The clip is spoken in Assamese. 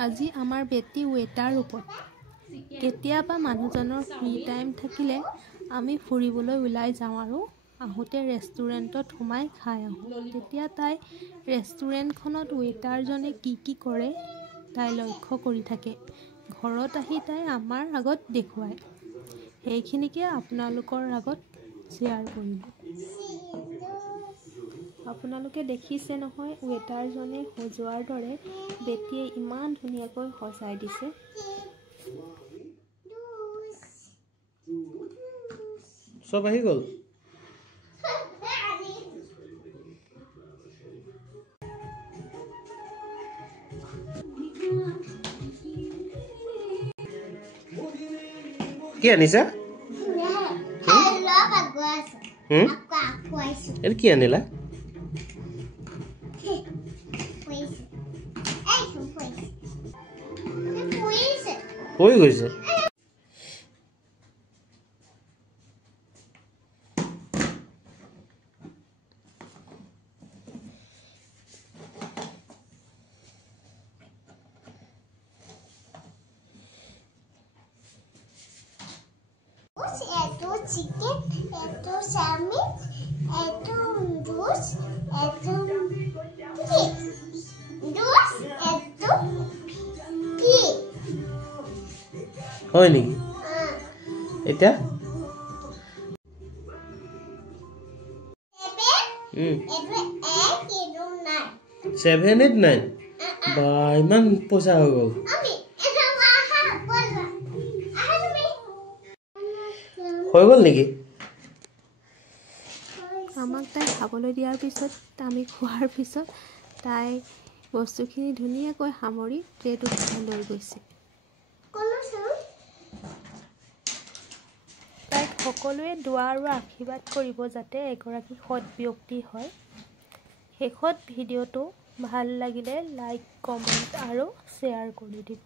আজি আমাৰ বেটি ৱেটাৰ ৰূপত। কেতিয়াবা মানুহজনৰ ফ্ৰী টাইম থাকিলে আমি ফুৰিবলৈ ওলাই যাওঁ আৰু আহোঁতে ৰেষ্টুৰেণ্টত সোমাই খাই আহোঁ। তেতিয়া তাই ৰেষ্টুৰেণ্টখনত ৱেটাৰজনে কি কৰে তাই লক্ষ্য কৰি থাকে। ঘৰত আহি তাই আমাৰ আগত দেখুৱায়। সেইখিনিকে আপোনালোকৰ আগত শ্বেয়াৰ কৰিলোঁ। আপোনালোকে দেখিছে নহয়, ৱেটাৰজনে সজোৱাৰ দৰে বেটিয়ে ইমান ধুনীয়াকৈ সজাই দিছে। সব আহি গ'ল। কি আনিছা? এর কি আনিলা? হৈ গৈছে। Esto chicken, esto sandwich, esto juice, esto cake. Juice, esto cake. হয় নেকি? এটা? 7, 8, 9. বা ইমান পইচা হৈ গ'ল। হৈ গ'ল নেকি? আমাক তাই খাবলৈ দিয়াৰ পিছত, আমি খোৱাৰ পিছত তাই বস্তুখিনি ধুনীয়াকৈ সামৰি ট্ৰেটোত লৈ গৈছে। তাইক সকলোৱে দোৱা আৰু আশীৰ্বাদ কৰিব যাতে এগৰাকী সৎ ব্যক্তি হয়। শেষত ভিডিঅ'টো ভাল লাগিলে লাইক, কমেণ্ট আৰু শ্বেয়াৰ কৰি দিব।